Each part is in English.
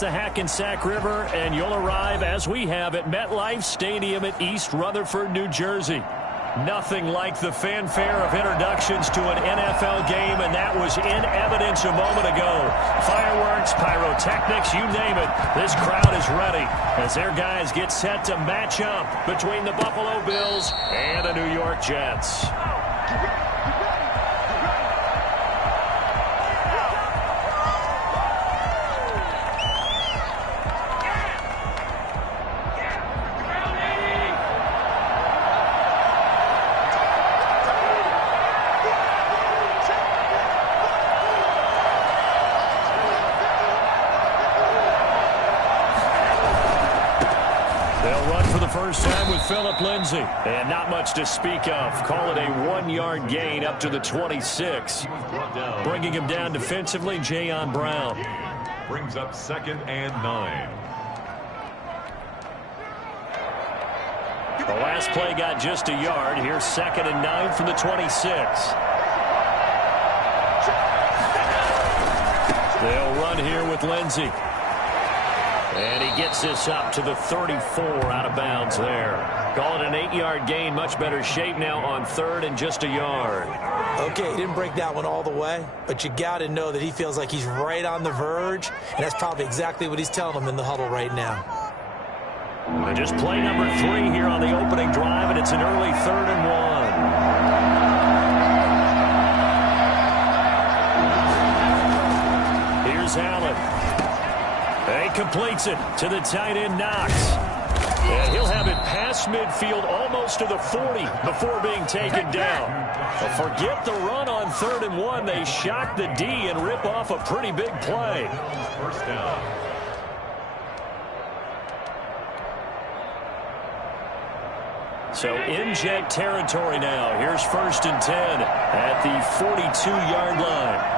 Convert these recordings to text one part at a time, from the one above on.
The Hackensack River, and you'll arrive, as we have, at MetLife Stadium at East Rutherford, New Jersey. Nothing like the fanfare of introductions to an NFL game, and that was in evidence a moment ago. Fireworks, pyrotechnics, you name it. This crowd is ready as their guys get set to match up between the Buffalo Bills and the New York Jets. First time with Phillip Lindsay. And not much to speak of. Call it a 1-yard gain up to the 26. Bringing him down defensively, Jayon Brown. Brings up 2nd and 9. The last play got just a yard. Here's 2nd and 9 from the 26. They'll run here with Lindsay. And he gets this up to the 34 out of bounds there. Call it an 8-yard gain. Much better shape now on 3rd and just a yard. Okay, he didn't break that one all the way, but you got to know that he feels like he's right on the verge, and that's probably exactly what he's telling them in the huddle right now. And just play number 3 here on the opening drive, and it's an early 3rd and 1. Here's Allen. He completes it to the tight end, Knox. And he'll have it past midfield almost to the 40 before being taken down. But forget the run on 3rd and 1. They shock the D and rip off a pretty big play. First down. So in Jet territory now. Here's 1st and 10 at the 42-yard line.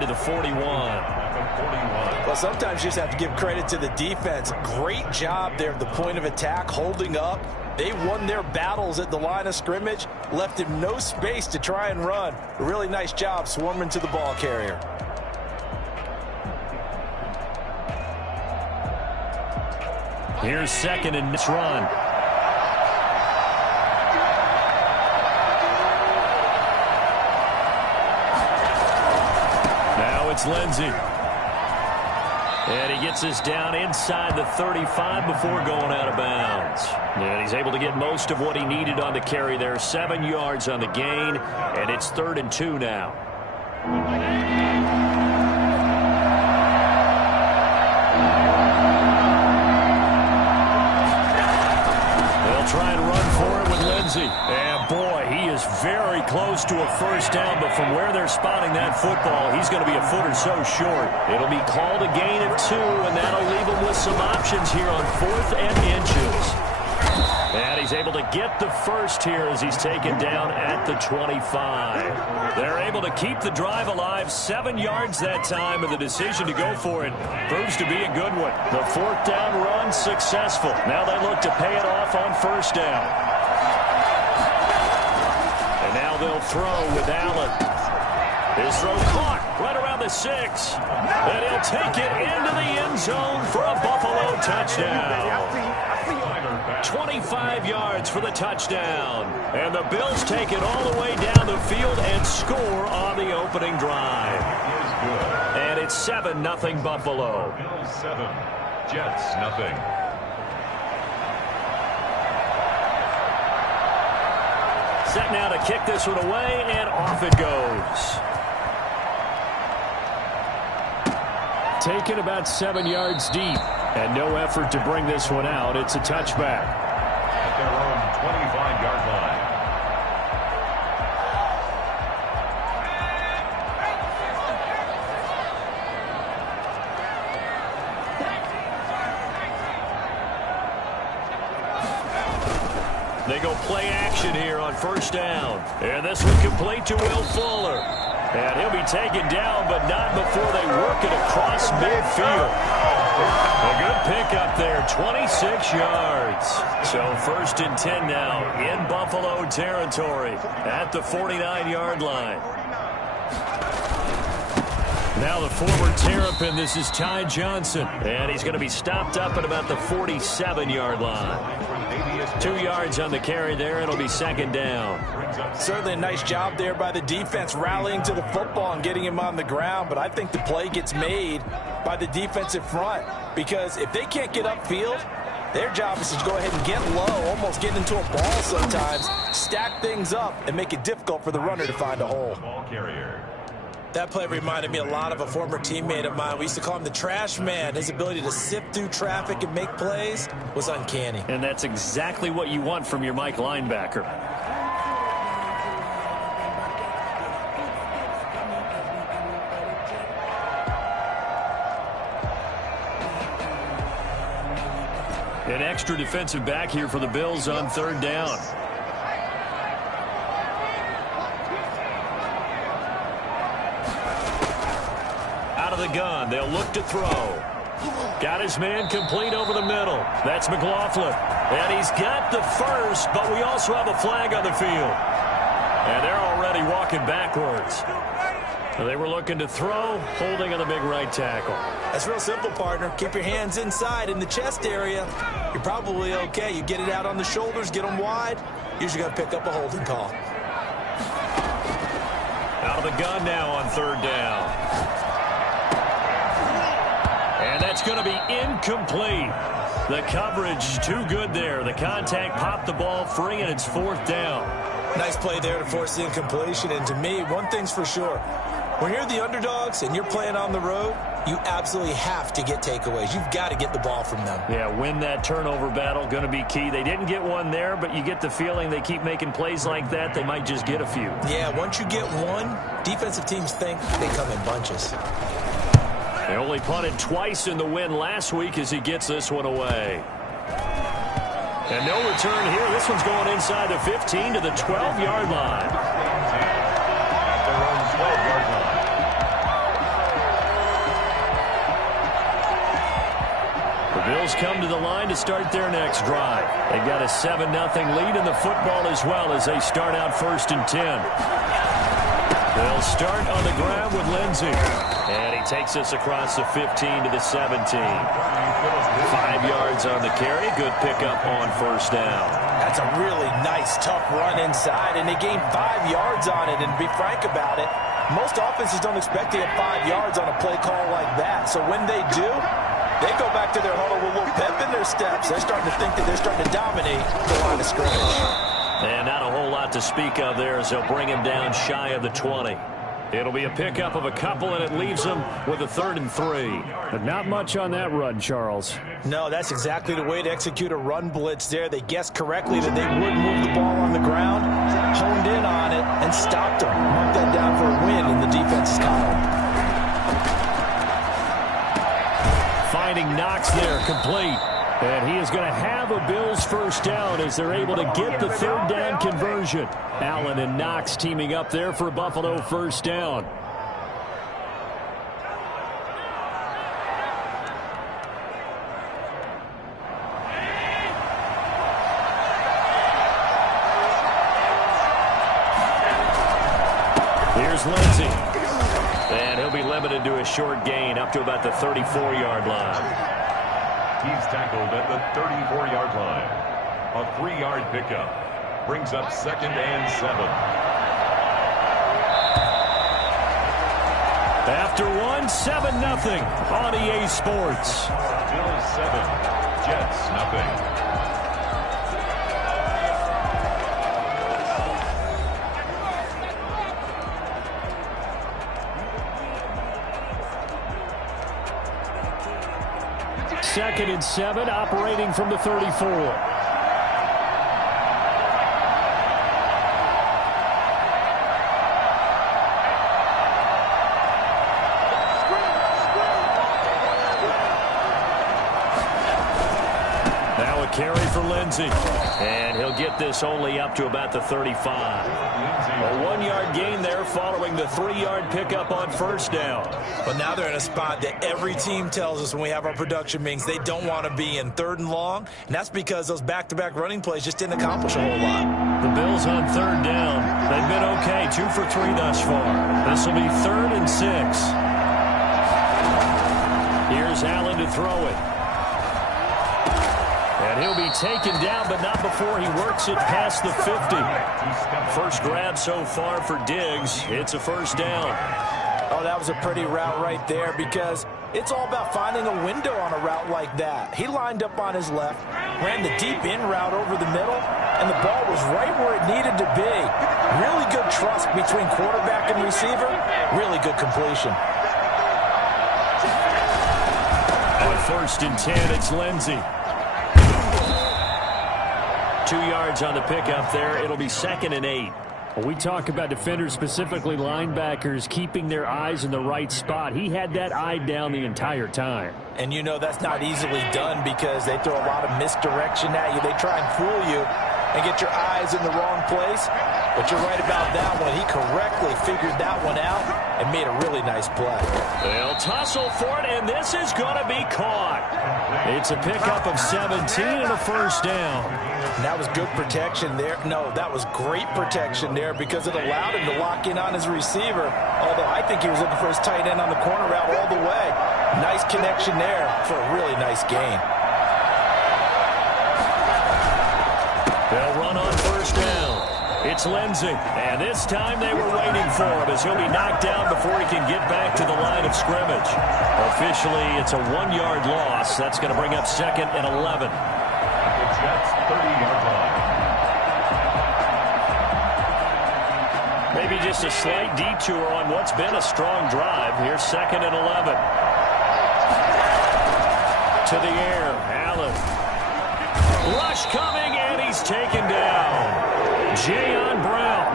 To the 41. Well, sometimes you just have to give credit to the defense. Great job there at the point of attack, holding up. They won their battles at the line of scrimmage, left him no space to try and run. A really nice job swarming to the ball carrier. Here's 2nd and this run. It's Lindsay. And he gets this down inside the 35 before going out of bounds. And he's able to get most of what he needed on the carry there. 7 yards on the gain, and it's 3rd and 2 now. They'll try and run for it with Lindsay. And boy, he is very close to a first down, but from where they're spotting that football, he's going to be a foot or so short. It'll be called a gain of 2, and that'll leave him with some options here on 4th and inches. And he's able to get the first here as he's taken down at the 25. They're able to keep the drive alive, 7 yards that time, and the decision to go for it proves to be a good one. The 4th down run successful. Now they look to pay it off on 1st down. Now they'll throw with Allen. His throw caught right around the 6. And he'll take it into the end zone for a Buffalo touchdown. 25 yards for the touchdown. And the Bills take it all the way down the field and score on the opening drive. And it's 7-0 Buffalo. Bills 7, Jets nothing. Set now to kick this one away, and off it goes. Taken about 7 yards deep, and no effort to bring this one out. It's a touchback. At their own 25-yard line. They go play action here on 1st down. And this one complete to Will Fuller. And he'll be taken down, but not before they work it across midfield. up there, 26 yards. So 1st and 10 now in Buffalo territory at the 49-yard line. Now the former Terrapin, this is Ty Johnson, and he's going to be stopped up at about the 47-yard line. 2 yards on the carry there. It'll be 2nd down. Certainly a nice job there by the defense rallying to the football and getting him on the ground, but I think the play gets made by the defensive front because if they can't get upfield, their job is to go ahead and get low, almost get into a ball sometimes, stack things up, and make it difficult for the runner to find a hole. Ball carrier. That play reminded me a lot of a former teammate of mine. We used to call him the trash man. His ability to sift through traffic and make plays was uncanny. And that's exactly what you want from your Mike linebacker. An extra defensive back here for the Bills on 3rd down. The gun. They'll look to throw. Got his man complete over the middle. That's McLaughlin. And he's got the first, but we also have a flag on the field. And they're already walking backwards. They were looking to throw, holding on the big right tackle. That's real simple, partner. Keep your hands inside in the chest area. You're probably okay. You get it out on the shoulders, get them wide. Usually going to pick up a holding call. Out of the gun now on 3rd down. And that's going to be incomplete. The coverage too good there. The contact popped the ball free, and it's 4th down. Nice play there to force the incompletion. And to me, one thing's for sure. When you're the underdogs and you're playing on the road, you absolutely have to get takeaways. You've got to get the ball from them. Yeah, win that turnover battle, going to be key. They didn't get one there, but you get the feeling they keep making plays like that, they might just get a few. Yeah, once you get one, defensive teams think they come in bunches. They only punted twice in the win last week as he gets this one away. And no return here. This one's going inside the 15 to the 12-yard line. At their own 12-yard line. The Bills come to the line to start their next drive. They've got a 7-0 lead in the football as well as they start out 1st and 10. They'll start on the ground with Lindsey. And he takes us across the 15 to the 17. 5 yards on the carry. Good pickup on 1st down. That's a really nice, tough run inside, and they gained 5 yards on it. And to be frank about it, most offenses don't expect to get 5 yards on a play call like that. So when they do, they go back to their huddle with a little pep in their steps. They're starting to think that they're starting to dominate the line of scrimmage. And not a whole lot to speak of there as they'll bring him down shy of the 20. It'll be a pickup of a couple, and it leaves them with a 3rd and 3. But not much on that run, Charles. No, that's exactly the way to execute a run blitz there. They guessed correctly that they would move the ball on the ground, honed in on it, and stopped them. Marked that down for a win in the defense's column. Finding Knox there, complete. And he is going to have a Bills 1st down as they're able to get the 3rd down conversion. Allen and Knox teaming up there for Buffalo 1st down. Here's Lindsey. And he'll be limited to a short gain up to about the 34-yard line. He's tackled at the 34-yard line. A 3-yard pickup brings up 2nd and 7. After one, 7-0 on EA Sports. Bills 7, Jets nothing. Second and 7, operating from the 34. carry for Lindsey. And he'll get this only up to about the 35. A 1-yard gain there following the 3-yard pickup on first down. But now they're in a spot that every team tells us when we have our production meetings they don't want to be in, 3rd and long. And that's because those back-to-back running plays just didn't accomplish a whole lot. The Bills on 3rd down. They've been okay, 2 for 3 thus far. This will be 3rd and 6. Here's Allen to throw it. And he'll be taken down, but not before he works it past the 50. First grab so far for Diggs. It's a first down. Oh, that was a pretty route right there because it's all about finding a window on a route like that. He lined up on his left, ran the deep in route over the middle, and the ball was right where it needed to be. Really good trust between quarterback and receiver. Really good completion. On 1st and 10, it's Lindsey. 2 yards on the pickup there. It'll be 2nd and 8. Well, we talk about defenders, specifically linebackers, keeping their eyes in the right spot. He had that eye down the entire time. And you know that's not easily done because they throw a lot of misdirection at you. They try and fool you and get your eyes in the wrong place. But you're right about that one. He correctly figured that one out and made a really nice play. They'll tussle for it, and this is going to be caught. It's a pickup of 17 and a first down. And that was good protection there. No, that was great protection there because it allowed him to lock in on his receiver. Although I think he was looking for his tight end on the corner route all the way. Nice connection there for a really nice gain. They'll run on first down. It's Lindsey, and this time they were waiting for him as he'll be knocked down before he can get back to the line of scrimmage. Officially, it's a 1-yard loss. That's going to bring up 2nd and 11. The Jets' 30-yard line. Maybe just a slight detour on what's been a strong drive. Here's 2nd and 11. To the air, Allen. Rush coming, and he's taken down. Jayon Brown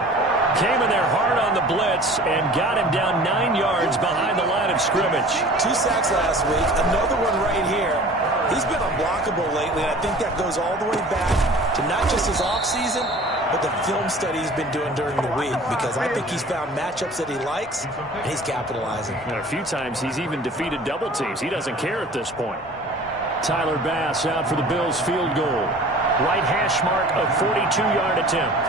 came in there hard on the blitz and got him down 9 yards behind the line of scrimmage. 2 sacks last week, another one right here. He's been unblockable lately, and I think that goes all the way back to not just his offseason, but the film study he's been doing during the week because I think he's found matchups that he likes, and he's capitalizing. And a few times he's even defeated double teams. He doesn't care at this point. Tyler Bass out for the Bills field goal. Right hash mark of 42-yard attempt.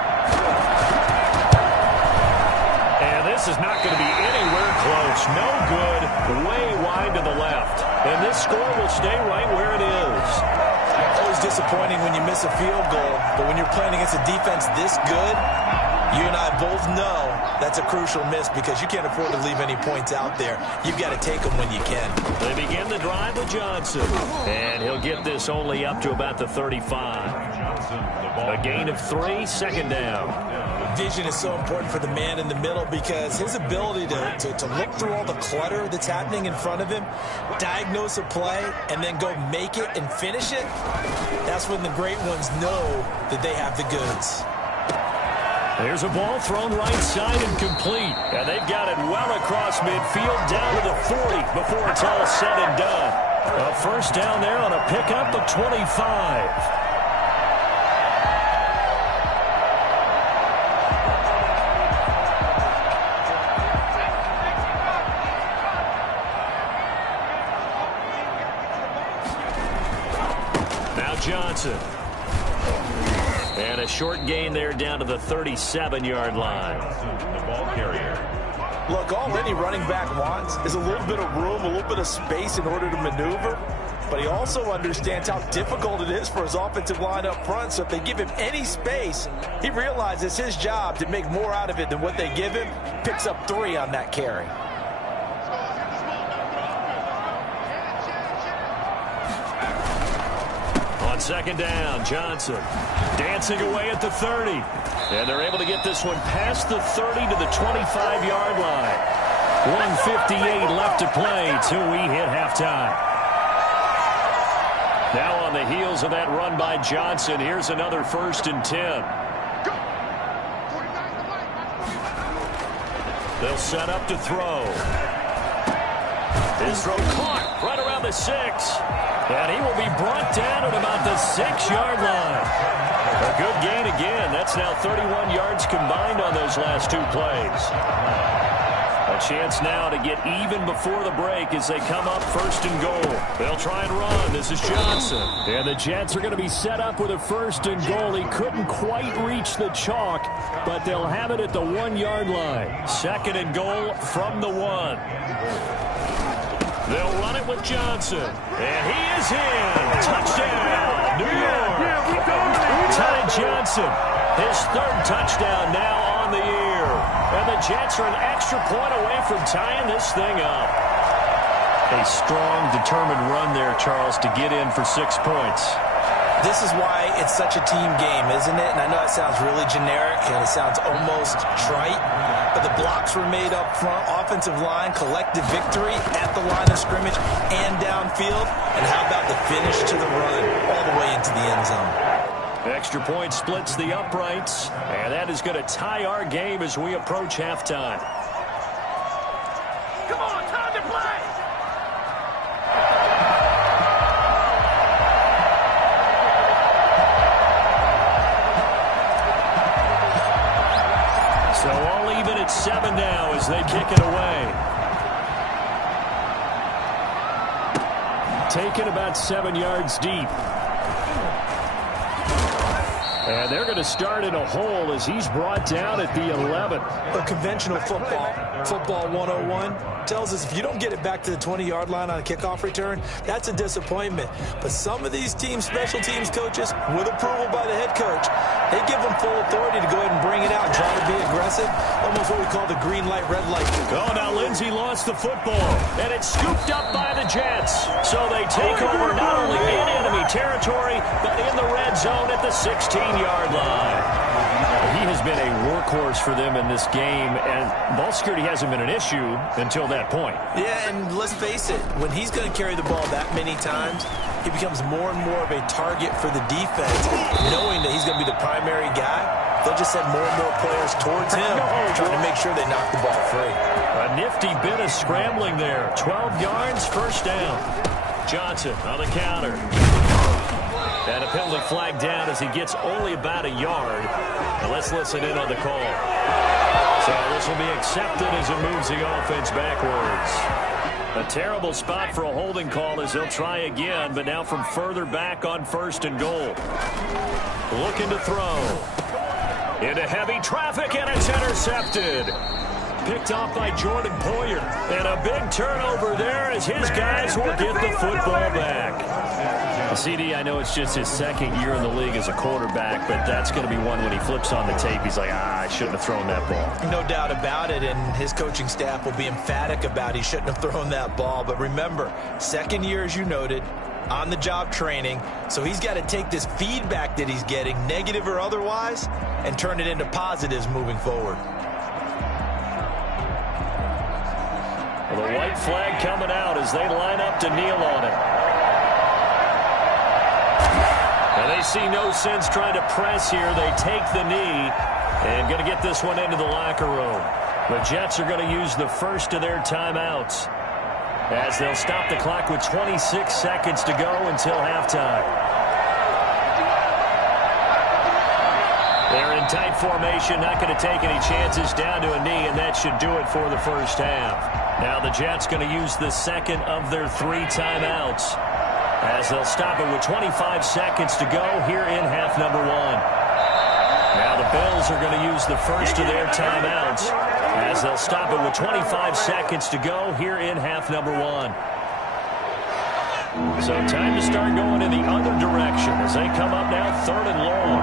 And this is not going to be anywhere close. No good. Way wide to the left. And this score will stay right where it is. Always disappointing when you miss a field goal, but when you're playing against a defense this good, you and I both know that's a crucial miss because you can't afford to leave any points out there. You've got to take them when you can. They begin the drive with Johnson. And he'll get this only up to about the 35. A gain of 3, 2nd down. Vision is so important for the man in the middle because his ability to look through all the clutter that's happening in front of him, diagnose a play, and then go make it and finish it, that's when the great ones know that they have the goods. There's a ball thrown right side and complete. And they've got it well across midfield down to the 40 before it's all said and done. A first down there on a pickup of 25. Now Johnson. And a short gain there down to the 37-yard line. The ball carrier. Look, all any running back wants is a little bit of room, a little bit of space in order to maneuver. But he also understands how difficult it is for his offensive line up front. So if they give him any space, he realizes his job to make more out of it than what they give him. Picks up 3 on that carry. On 2nd down, Johnson dancing away at the 30. And they're able to get this one past the 30 to the 25-yard line. 1:58 left to play till we hit halftime. Now on the heels of that run by Johnson, here's another 1st and 10. They'll set up to throw. His throw caught right around the 6. And he will be brought down at about the 6-yard line. A good gain again. That's now 31 yards combined on those last 2 plays. A chance now to get even before the break as they come up 1st and goal. They'll try and run. This is Johnson. And the Jets are going to be set up with a 1st and goal. He couldn't quite reach the chalk, but they'll have it at the 1-yard line. 2nd and goal from the 1. They'll run it with Johnson. And he is in. Touchdown, New York. Ty Johnson, his 3rd touchdown now on the year. And the Jets are an extra point away from tying this thing up. A strong, determined run there, Charles, to get in for 6 points. This is why it's such a team game, isn't it? And I know it sounds really generic and it sounds almost trite, but the blocks were made up front, offensive line, collective victory at the line of scrimmage and downfield. And how about the finish to the run all the way into the end zone? Extra point splits the uprights, and that is going to tie our game as we approach halftime. Come on, time to play! So all even at 7 now as they kick it away. Taken about 7 yards deep. And they're going to start in a hole as he's brought down at the 11. A conventional football 101, tells us if you don't get it back to the 20-yard line on a kickoff return, that's a disappointment. But some of these teams, special teams coaches, with approval by the head coach, they give them full authority to go ahead and bring it out and try to be aggressive, almost what we call the green light, red light. Oh, now Lindsey lost the football, and it's scooped up by the Jets. So they take over not only in enemy territory, but in the red zone at the 16-yard line. He has been a workhorse for them in this game, and ball security hasn't been an issue until that point. Yeah, and let's face it, when he's going to carry the ball that many times, he becomes more and more of a target for the defense, knowing that he's going to be the primary guy. They'll just send more and more players towards him, trying to make sure they knock the ball free. A nifty bit of scrambling there. 12 yards, 1st down. Johnson on the counter. And a penalty flag down as he gets only about a yard. Now let's listen in on the call. So this will be accepted as it moves the offense backwards. A terrible spot for a holding call as they'll try again, but now from further back on 1st and goal. Looking to throw. Into heavy traffic, and it's intercepted. Picked off by Jordan Poyer. And a big turnover there as his guys will get the football back. CD, I know it's just his 2nd year in the league as a quarterback, but that's going to be one when he flips on the tape. He's like, I shouldn't have thrown that ball. No doubt about it, and his coaching staff will be emphatic about he shouldn't have thrown that ball. But remember, 2nd year, as you noted, on-the-job training, so he's got to take this feedback that he's getting, negative or otherwise, and turn it into positives moving forward. Well, the white flag coming out as they line up to kneel on it. And they see no sense trying to press here. They take the knee and going to get this one into the locker room. The Jets are going to use the first of their timeouts as they'll stop the clock with 26 seconds to go until halftime. They're in tight formation, not going to take any chances, down to a knee, and that should do it for the 1st half. Now the Jets going to use the 2nd of their 3 timeouts as they'll stop it with 25 seconds to go here in half number 1. Now the Bills are going to use the first of their timeouts as they'll stop it with 25 seconds to go here in half number 1. So time to start going in the other direction as they come up now 3rd and long.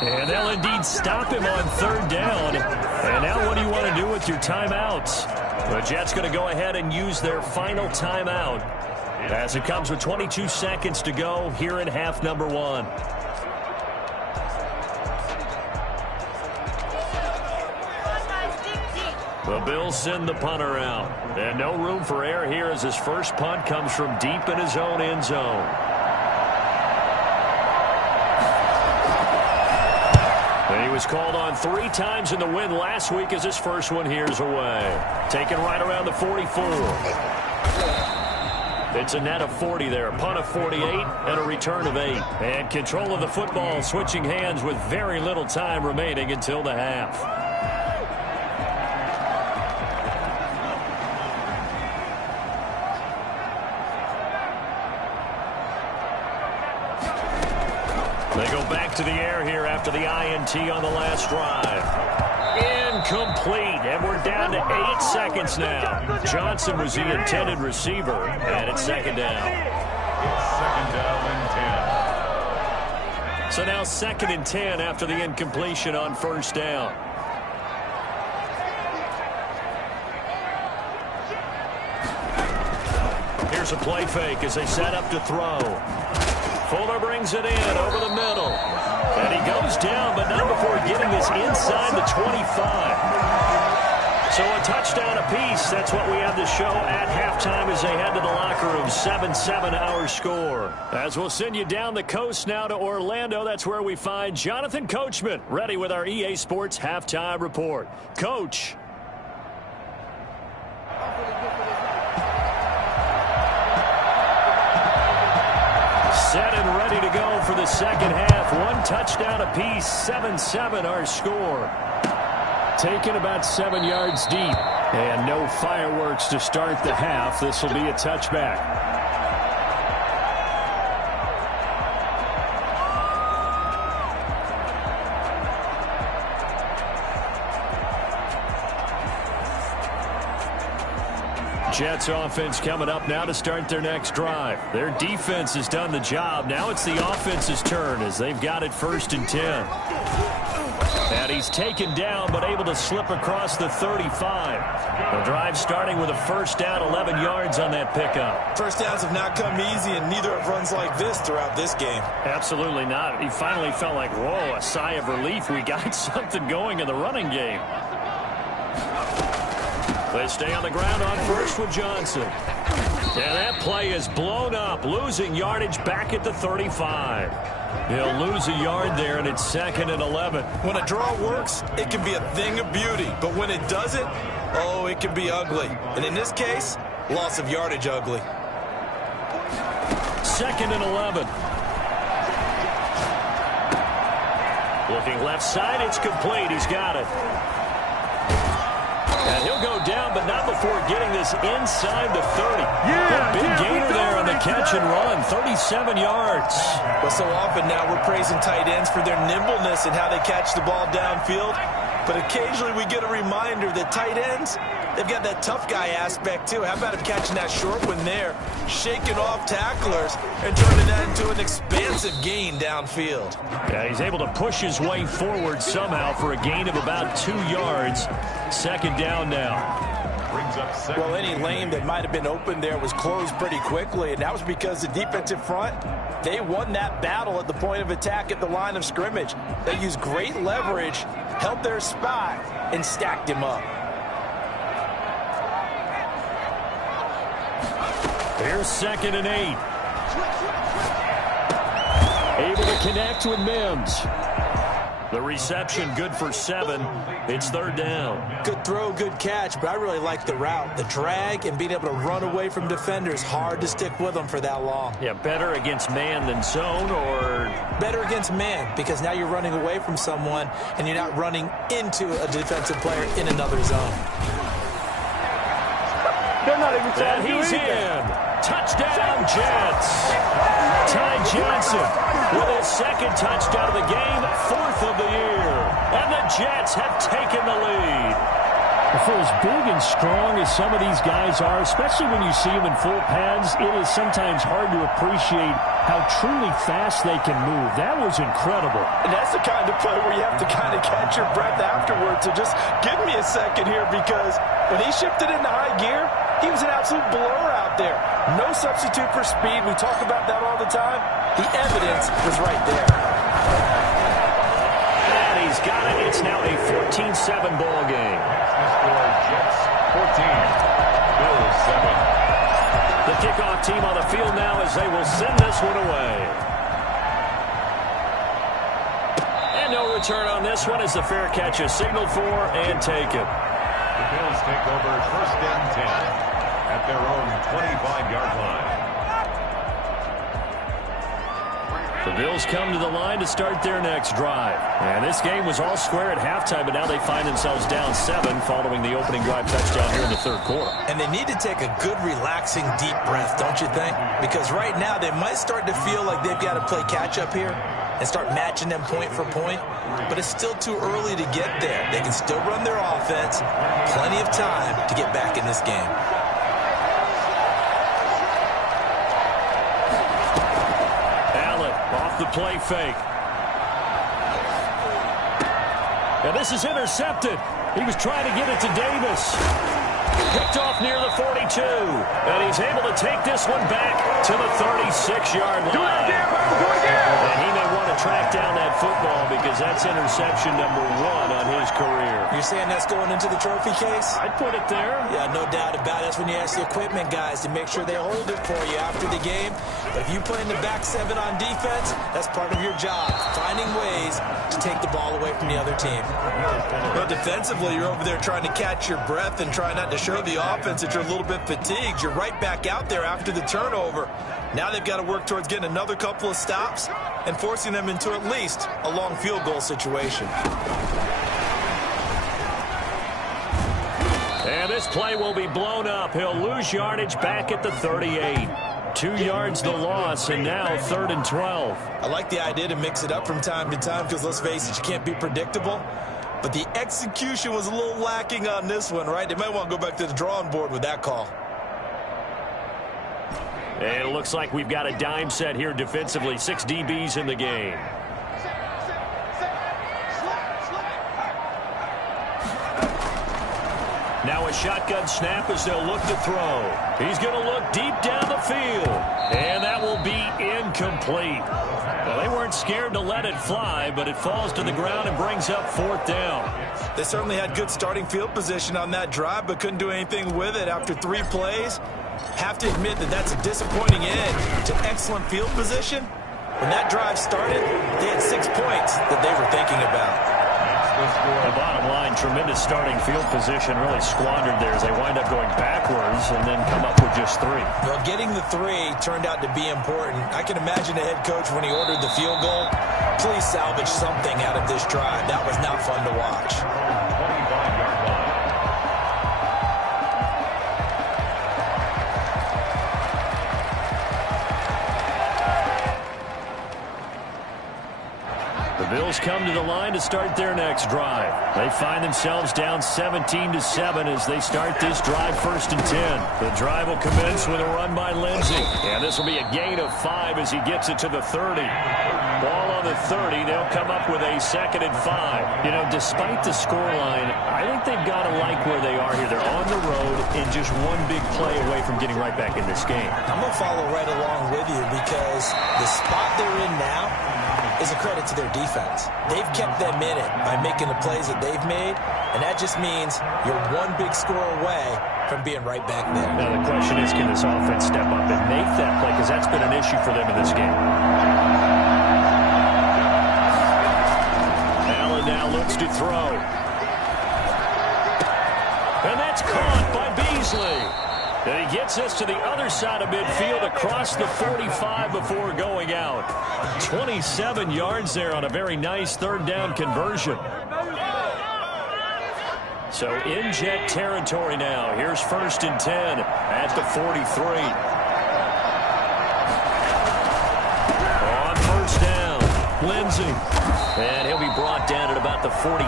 And they'll indeed stop him on 3rd down. And now what do you want to do with your timeouts? The Jets going to go ahead and use their final timeout as it comes with 22 seconds to go here in half number 1. The Bills send the punter out. And no room for error here as his first punt comes from deep in his own end zone. And he was called on 3 times in the win last week as his first one here's away. Taken right around the 44. It's a net of 40 there. A punt of 48 and a return of 8. And control of the football switching hands with very little time remaining until the half. They go back to the air here after the INT on the last drive. Incomplete, and we're down to 8 seconds now. Johnson was the intended receiver, and it's second down. It's second down and 10. So now second and 10 after the incompletion on first down. Here's a play fake as they set up to throw. Fuller brings it in over the middle. And he goes down, but not before getting this inside the 25. So a touchdown apiece. That's what we have to show at halftime as they head to the locker room. 7-7 our score. As we'll send you down the coast now to Orlando. That's where we find Jonathan Coachman ready with our EA Sports halftime report. Coach. Set and ready to go for the second half. 1 touchdown apiece. 7-7 our score. Taken about 7 yards deep. And no fireworks to start the half. This will be a touchback. Jets offense coming up now to start their next drive. Their defense has done the job. Now it's the offense's turn as they've got it 1st and 10. And he's taken down but able to slip across the 35. The drive starting with a first down, 11 yards on that pickup. First downs have not come easy, and neither have runs like this throughout this game. Absolutely not. He finally felt like, whoa, a sigh of relief. We got something going in the running game. They stay on the ground on first with Johnson. And that play is blown up, losing yardage back at the 35. He'll lose a yard there, and it's 2nd and 11. When a draw works, it can be a thing of beauty. But when it doesn't, oh, it can be ugly. And in this case, loss of yardage ugly. 2nd and 11. Looking left side, it's complete. He's got it. And he'll go down, but not before getting this inside the 30. A big gainer there on the catch and run, 37 yards. But so often now we're praising tight ends for their nimbleness and how they catch the ball downfield. But occasionally we get a reminder that tight ends, they've got that tough guy aspect too. How about him catching that short one there, shaking off tacklers, and turning that into an expansive gain downfield? Yeah, he's able to push his way forward somehow for a gain of about 2 yards. 2nd down now. Well, any lane that might have been open there was closed pretty quickly, and that was because the defensive front, they won that battle at the point of attack at the line of scrimmage. They used great leverage, held their spot, and stacked him up. Here's 2nd and 8. Able to connect with Mims. The reception good for 7. It's 3rd down. Good throw, good catch, but I really like the route. The drag and being able to run away from defenders, hard to stick with them for that long. Yeah, better against man than zone, or? Better against man, because now you're running away from someone and you're not running into a defensive player in another zone. They're not even trying to do he's anything. in. Touchdown, Jets. Ty Johnson with his 2nd touchdown of the game, 4th of the year. And the Jets have taken the lead. For as big and strong as some of these guys are, especially when you see them in full pads, it is sometimes hard to appreciate how truly fast they can move. That was incredible. And that's the kind of play where you have to kind of catch your breath afterwards. So just give me a second here, because when he shifted into high gear, he was an absolute blur out there. No substitute for speed. We talk about that all the time. The evidence was right there. And he's got it. It's now a 14-7 ball game. The score, Jets 14, Bills 7. The kickoff team on the field now as they will send this one away. And no return on this one as the fair catch is signaled for and taken. The Bills take over first and 10 at their own 25-yard line. The Bills come to the line to start their next drive. And this game was all square at halftime, but now they find themselves down 7 following the opening drive touchdown here in the third quarter. And they need to take a good, relaxing, deep breath, don't you think? Because right now they might start to feel like they've got to play catch-up here and start matching them point for point. But it's still too early to get there. They can still run their offense. Plenty of time to get back in this game. Off the play fake. And this is intercepted. He was trying to get it to Davis. Picked off near the 42. And he's able to take this one back to the 36-yard line. And he may want to track down that football because that's interception number 1 on his career. You're saying that's going into the trophy case? I'd put it there. Yeah, no doubt about it. That's when you ask the equipment guys to make sure they hold it for you after the game. But if you play in the back 7 on defense, that's part of your job, finding ways to take the ball away from the other team. But defensively, you're over there trying to catch your breath and try not to show the offense that you're a little bit fatigued. You're right back out there after the turnover. Now they've got to work towards getting another couple of stops and forcing them into at least a long field goal situation. And this play will be blown up. He'll lose yardage back at the 38. 2 yards the loss, and now 3rd and 12. I like the idea to mix it up from time to time because, let's face it, you can't be predictable. But the execution was a little lacking on this one, right? They might want to go back to the drawing board with that call. And it looks like we've got a dime set here defensively. 6 DBs in the game. Now a shotgun snap as they'll look to throw. He's going to look deep down the field. And that will be incomplete. Well, they weren't scared to let it fly, but it falls to the ground and brings up 4th down. They certainly had good starting field position on that drive, but couldn't do anything with it after 3 plays. Have to admit that that's a disappointing end to excellent field position. When that drive started, they had 6 points that they were thinking about. The bottom line, tremendous starting field position, really squandered there as they wind up going backwards and then come up with just 3. Well, getting the 3 turned out to be important. I can imagine the head coach when he ordered the field goal. Please salvage something out of this drive. That was not fun to watch. 25-yard line. The Bills come to the line to start their next drive. They find themselves down 17-7 as they start this drive 1st and 10. The drive will commence with a run by Lindsey. And this will be a gain of 5 as he gets it to the 30. Ball on the 30. They'll come up with a 2nd and 5. You know, despite the scoreline, I think they've got to like where they are here. They're on the road and just one big play away from getting right back in this game. I'm going to follow right along with you because the spot they're in now is a credit to their defense. They've kept them in it by making the plays that they've made, and that just means you're one big score away from being right back there. Now the question is, can this offense step up and make that play? Because that's been an issue for them in this game. Allen now looks to throw. And that's caught by Beasley. And he gets us to the other side of midfield across the 45 before going out. 27 yards there on a very nice 3rd down conversion. So in Jet territory now. Here's 1st and 10 at the 43. On 1st down, Lindsey. And he'll be brought down at about the 42.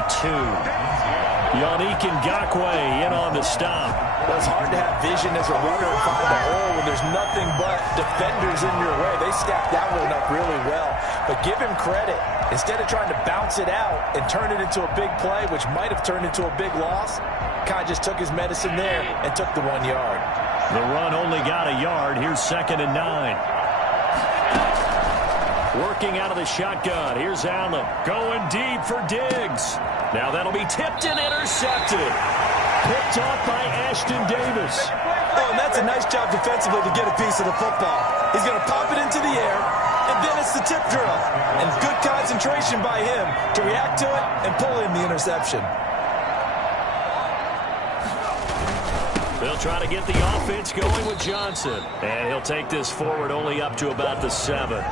Yannick Ngakoue in on the stop. Well, it's hard to have vision as a runner and find the hole when there's nothing but defenders in your way. They stacked that one up really well. But give him credit. Instead of trying to bounce it out and turn it into a big play, which might have turned into a big loss, kind of just took his medicine there and took the 1 yard. The run only got a yard. Here's 2nd and 9. Working out of the shotgun. Here's Allen. Going deep for Diggs. Now that'll be tipped and intercepted. Picked off by Ashton Davis. Oh, and that's a nice job defensively to get a piece of the football. He's going to pop it into the air, and then it's the tip drill. And good concentration by him to react to it and pull in the interception. They'll try to get the offense going with Johnson. And he'll take this forward only up to about the 7.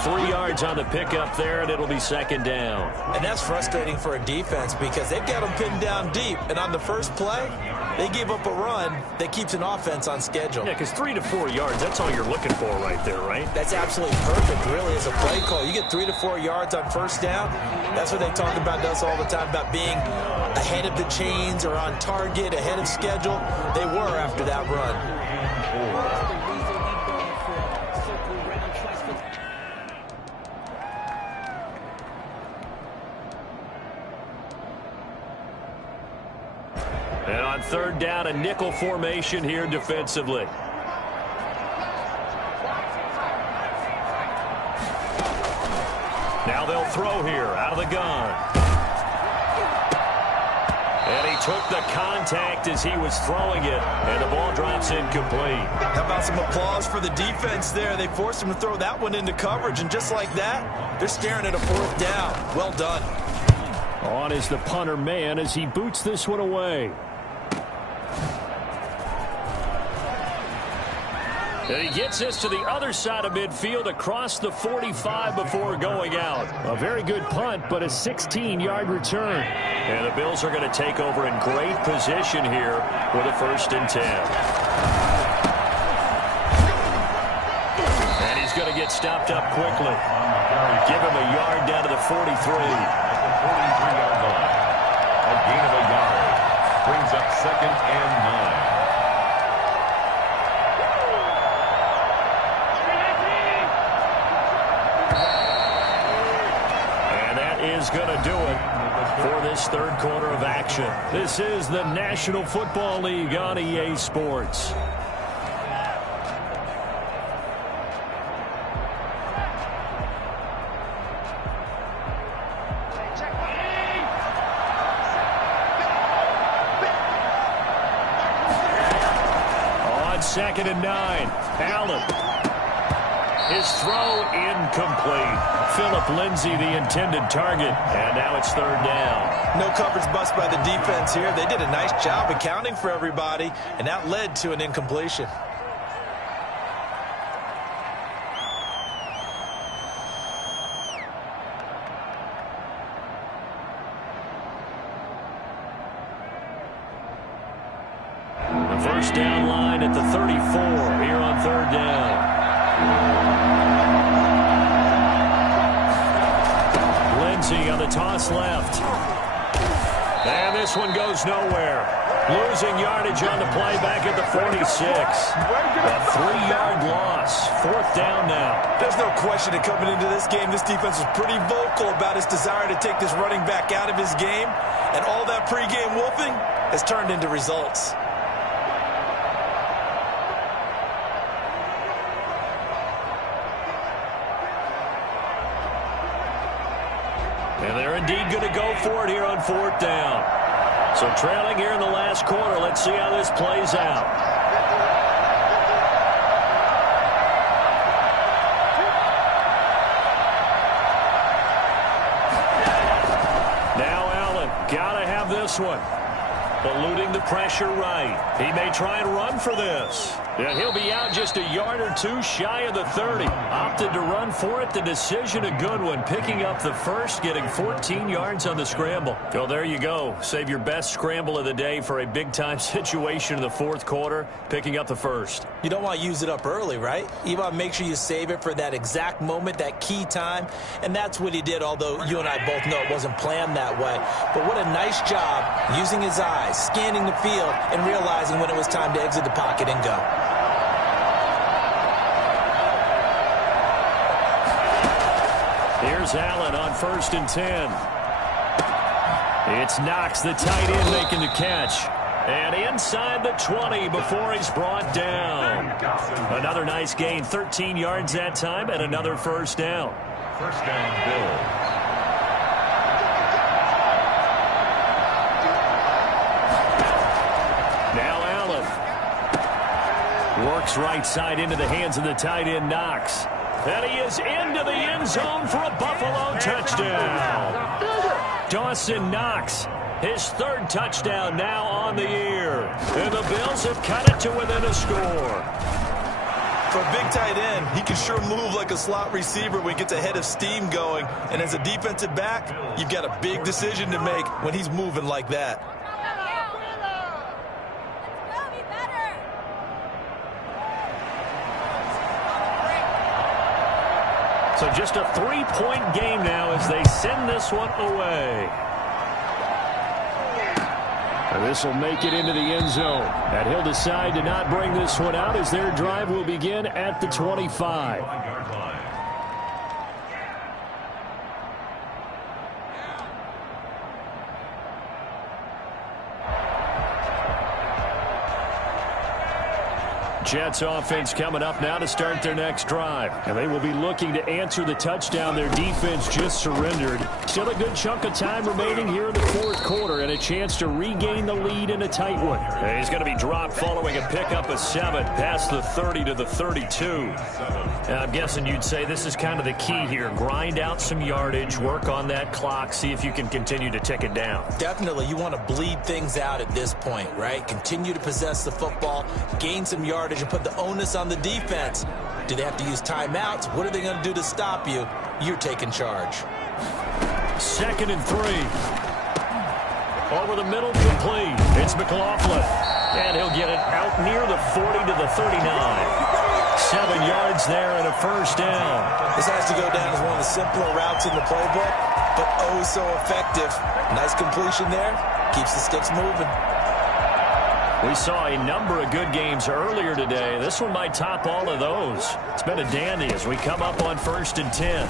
3 yards on the pickup there, and it'll be second down. And that's frustrating for a defense because they've got them pinned down deep. And on the first play, they give up a run that keeps an offense on schedule. Yeah, because 3 to 4 yards, that's all you're looking for right there, right? That's absolutely perfect, really, as a play call. You get 3 to 4 yards on first down. That's what they talk about us all the time, about being ahead of the chains or on target, ahead of schedule. They were after that run. And on third down, a nickel formation here defensively. Now they'll throw here out of the gun. And he took the contact as he was throwing it, and the ball drops incomplete. How about some applause for the defense there? They forced him to throw that one into coverage, and just like that, they're staring at a fourth down. Well done. On is the punter man as he boots this one away. And he gets this to the other side of midfield across the 45 before going out. A very good punt, but a 16-yard return. And the Bills are going to take over in great position here with a 1st and 10. And he's going to get stopped up quickly. Give him a yard down to the 43. At the 43-yard line. A gain of a yard. Brings up 2nd and 9. Is going to do it for this third quarter of action. This is the National Football League on EA Sports. On 2nd and 9, Allen. His throw incomplete. Philip Lindsay, the intended target. And now it's 3rd down. No coverage bust by the defense here. They did a nice job accounting for everybody, and that led to an incompletion. The 1st down line at the 34 here on 3rd down. Lindsay on the toss left. And this one goes nowhere. Losing yardage on the play back at the 46. A 3-yard loss. 4th down now. There's no question that coming into this game, this defense was pretty vocal about its desire to take this running back out of his game. And all that pregame wolfing has turned into results. And they're indeed going to go for it here on 4th down. So trailing here in the last quarter. Let's see how this plays out. Now Allen, got to have this one. Eluding the pressure right. He may try and run for this. Yeah, he'll be out just a yard or two shy of the 30. Opted to run for it. The decision a good one. Picking up the 1st, getting 14 yards on the scramble. So there you go. Save your best scramble of the day for a big-time situation in the 4th quarter. Picking up the 1st. You don't want to use it up early, right? You want to make sure you save it for that exact moment, that key time. And that's what he did, although you and I both know it wasn't planned that way. But what a nice job using his eyes, scanning the field, and realizing when it was time to exit the pocket and go. Here's Allen on 1st and 10. It's Knox, the tight end, making the catch. And inside the 20 before he's brought down. Another nice gain, 13 yards that time, and another first down. First down, Bills. Now Allen. Works right side into the hands of the tight end, Knox. And he is into the end zone for a Buffalo touchdown. Dawson Knox, his third touchdown now on the year. And the Bills have cut it to within a score. For a big tight end, he can sure move like a slot receiver when he gets a head of steam going. And as a defensive back, you've got a big decision to make when he's moving like that. So just a 3-point game now as they send this one away. And this will make it into the end zone. And he'll decide to not bring this one out as their drive will begin at the 25. Jets offense coming up now to start their next drive. And they will be looking to answer the touchdown their defense just surrendered. Still a good chunk of time remaining here in the fourth quarter and a chance to regain the lead in a tight one. And he's going to be dropped following a pickup of 7 past the 30 to the 32. And I'm guessing you'd say this is kind of the key here. Grind out some yardage, work on that clock, see if you can continue to tick it down. Definitely, you want to bleed things out at this point, right? Continue to possess the football, gain some yardage, and put the onus on the defense. Do they have to use timeouts? What are they going to do to stop you? You're taking charge. 2nd and 3. Over the middle, complete. It's McLaughlin. And he'll get it out near the 40 to the 39. 7 yards there and a first down. This has to go down as one of the simpler routes in the playbook, but oh so effective. Nice completion there. Keeps the sticks moving. We saw a number of good games earlier today. This one might top all of those. It's been a dandy as we come up on 1st and 10.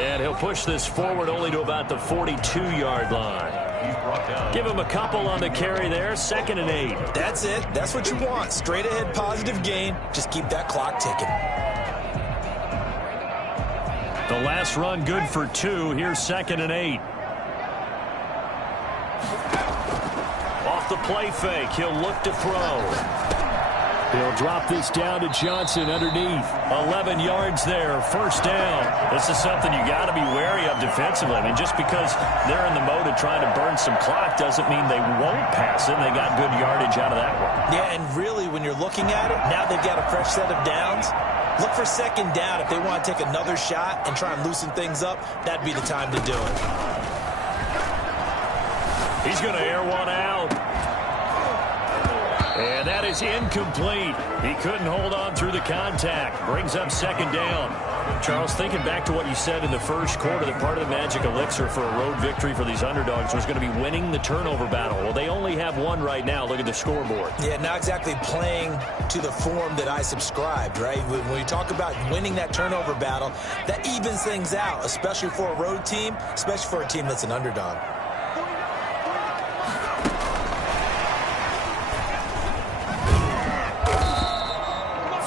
And he'll push this forward only to about the 42-yard line. Give him a couple on the carry there. 2nd and 8. That's it. That's what you want. Straight ahead positive gain. Just keep that clock ticking. The last run good for 2. Here's 2nd and 8. Off the play fake. He'll look to throw. He'll drop this down to Johnson underneath. 11 yards there. First down. This is something you got to be wary of defensively. I mean, just because they're in the mode of trying to burn some clock doesn't mean they won't pass it. They got good yardage out of that one. Yeah, and really, when you're looking at it, now they've got a fresh set of downs. Look for 2nd down. If they want to take another shot and try and loosen things up, that'd be the time to do it. He's going to air one out. And that is incomplete. He couldn't hold on through the contact. Brings up 2nd down. Charles, thinking back to what you said in the first quarter, that part of the magic elixir for a road victory for these underdogs was going to be winning the turnover battle. Well, they only have one right now. Look at the scoreboard. Yeah, not exactly playing to the form that I subscribed, right? When we talk about winning that turnover battle, that evens things out, especially for a road team, especially for a team that's an underdog.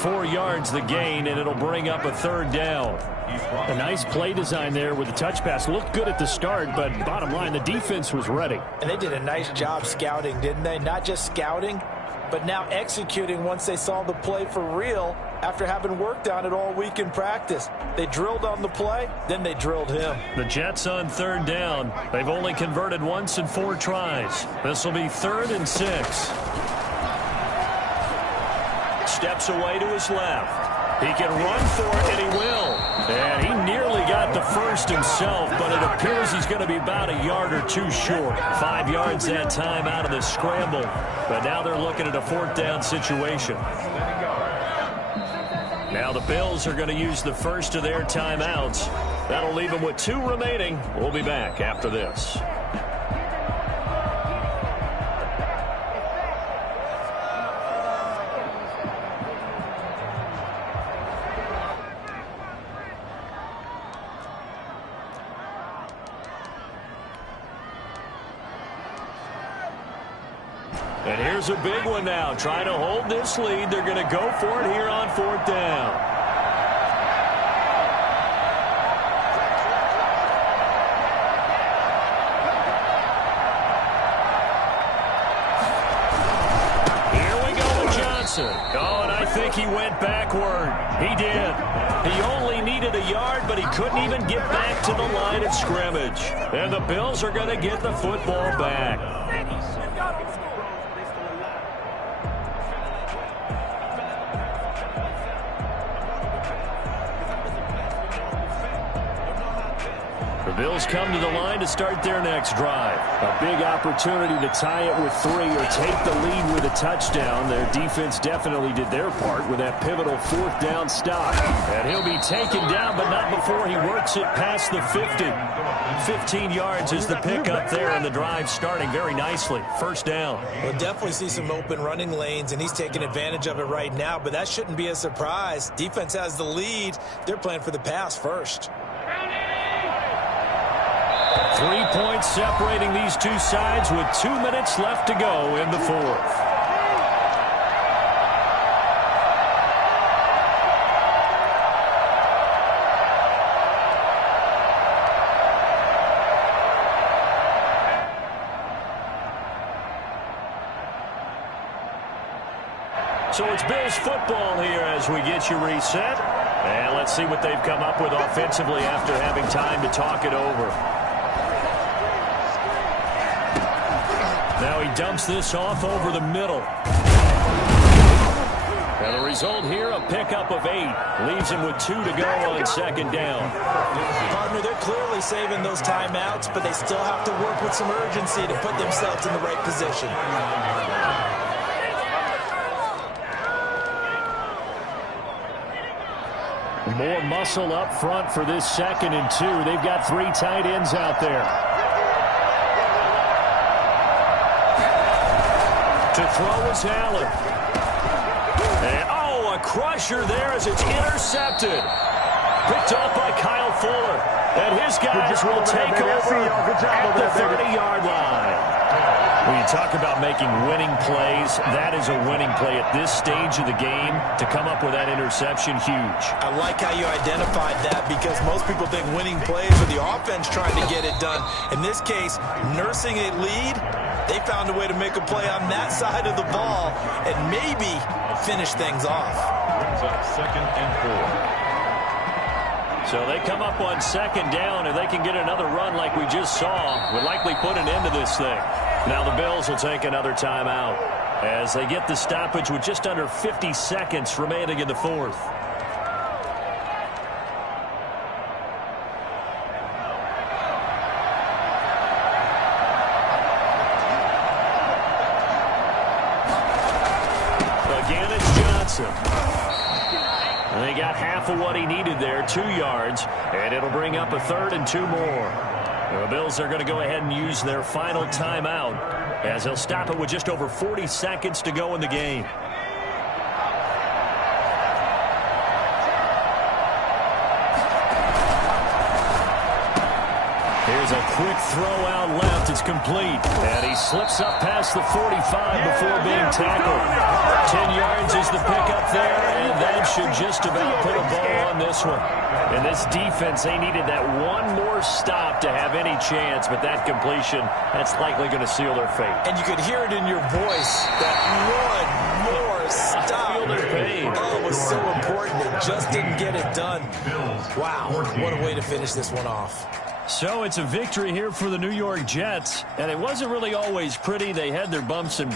4 yards the gain, and it'll bring up a 3rd down. A nice play design there with the touch pass. Looked good at the start, but bottom line, the defense was ready. And they did a nice job scouting, didn't they? Not just scouting, but now executing once they saw the play for real after having worked on it all week in practice. They drilled on the play, then they drilled him. The Jets on 3rd down. They've only converted once in 4 tries. This will be 3rd and 6. Steps away to his left. He can run for it, and he will. And he nearly got the first himself, but it appears he's going to be about a yard or 2 short. 5 yards that time out of the scramble. But now they're looking at a 4th down situation. Now the Bills are going to use the first of their timeouts. That'll leave them with 2 remaining. We'll be back after this. Here's a big one now. Trying to hold this lead. They're going to go for it here on 4th down. Oh, and I think he went backward. He did. He only needed a yard, but he couldn't even get back to the line of scrimmage. And the Bills are going to get the football back. The Bills come to the line to start their next drive. A big opportunity to tie it with 3 or take the lead with a touchdown. Their defense definitely did their part with that pivotal 4th down stop. And he'll be taken down, but not before he works it past the 50. 15 yards is the pickup there, and the drive starting very nicely. 1st down. We'll definitely see some open running lanes, and he's taking advantage of it right now, but that shouldn't be a surprise. Defense has the lead. They're playing for the pass first. 3 points separating these two sides with 2 minutes left to go in the 4th. So it's Bills football here as we get you reset. And let's see what they've come up with offensively after having time to talk it over. Now he dumps this off over the middle. And the result here, a pickup of 8. Leaves him with 2 to go on 2nd down. Partner, they're clearly saving those timeouts, but they still have to work with some urgency to put themselves in the right position. More muscle up front for this 2nd and 2. They've got 3 tight ends out there. To throw is Allen. And, oh, a crusher there as it's intercepted. Picked off by Kyle Fuller. And his guys will take over at the 30-yard line. When you talk about making winning plays, that is a winning play at this stage of the game. To come up with that interception, huge. I like how you identified that because most people think winning plays are the offense trying to get it done. In this case, nursing a lead, they found a way to make a play on that side of the ball and maybe finish things off. Brings up 2nd and 4. So they come up on 2nd down, and they can get another run like we just saw. Would likely put an end to this thing. Now the Bills will take another timeout as they get the stoppage with just under 50 seconds remaining in the 4th. Again, it's Johnson. And they got half of what he needed there, 2 yards, and it'll bring up a 3rd and 2 more. The Bills are going to go ahead and use their final timeout as they'll stop it with just over 40 seconds to go in the game. Here's a quick throw out left. It's complete. And he slips up past the 45 before being tackled. 10 yards is the pickup there, and that should just about put a bow on this one. And this defense, they needed that one more stop to have any chance, but that completion, that's likely going to seal their fate. And you could hear it in your voice, that one more stop. Feel their pain. Oh, it was so important. It just didn't get it done. Wow, what a way to finish this one off. So it's a victory here for the New York Jets, and it wasn't really always pretty. They had their bumps and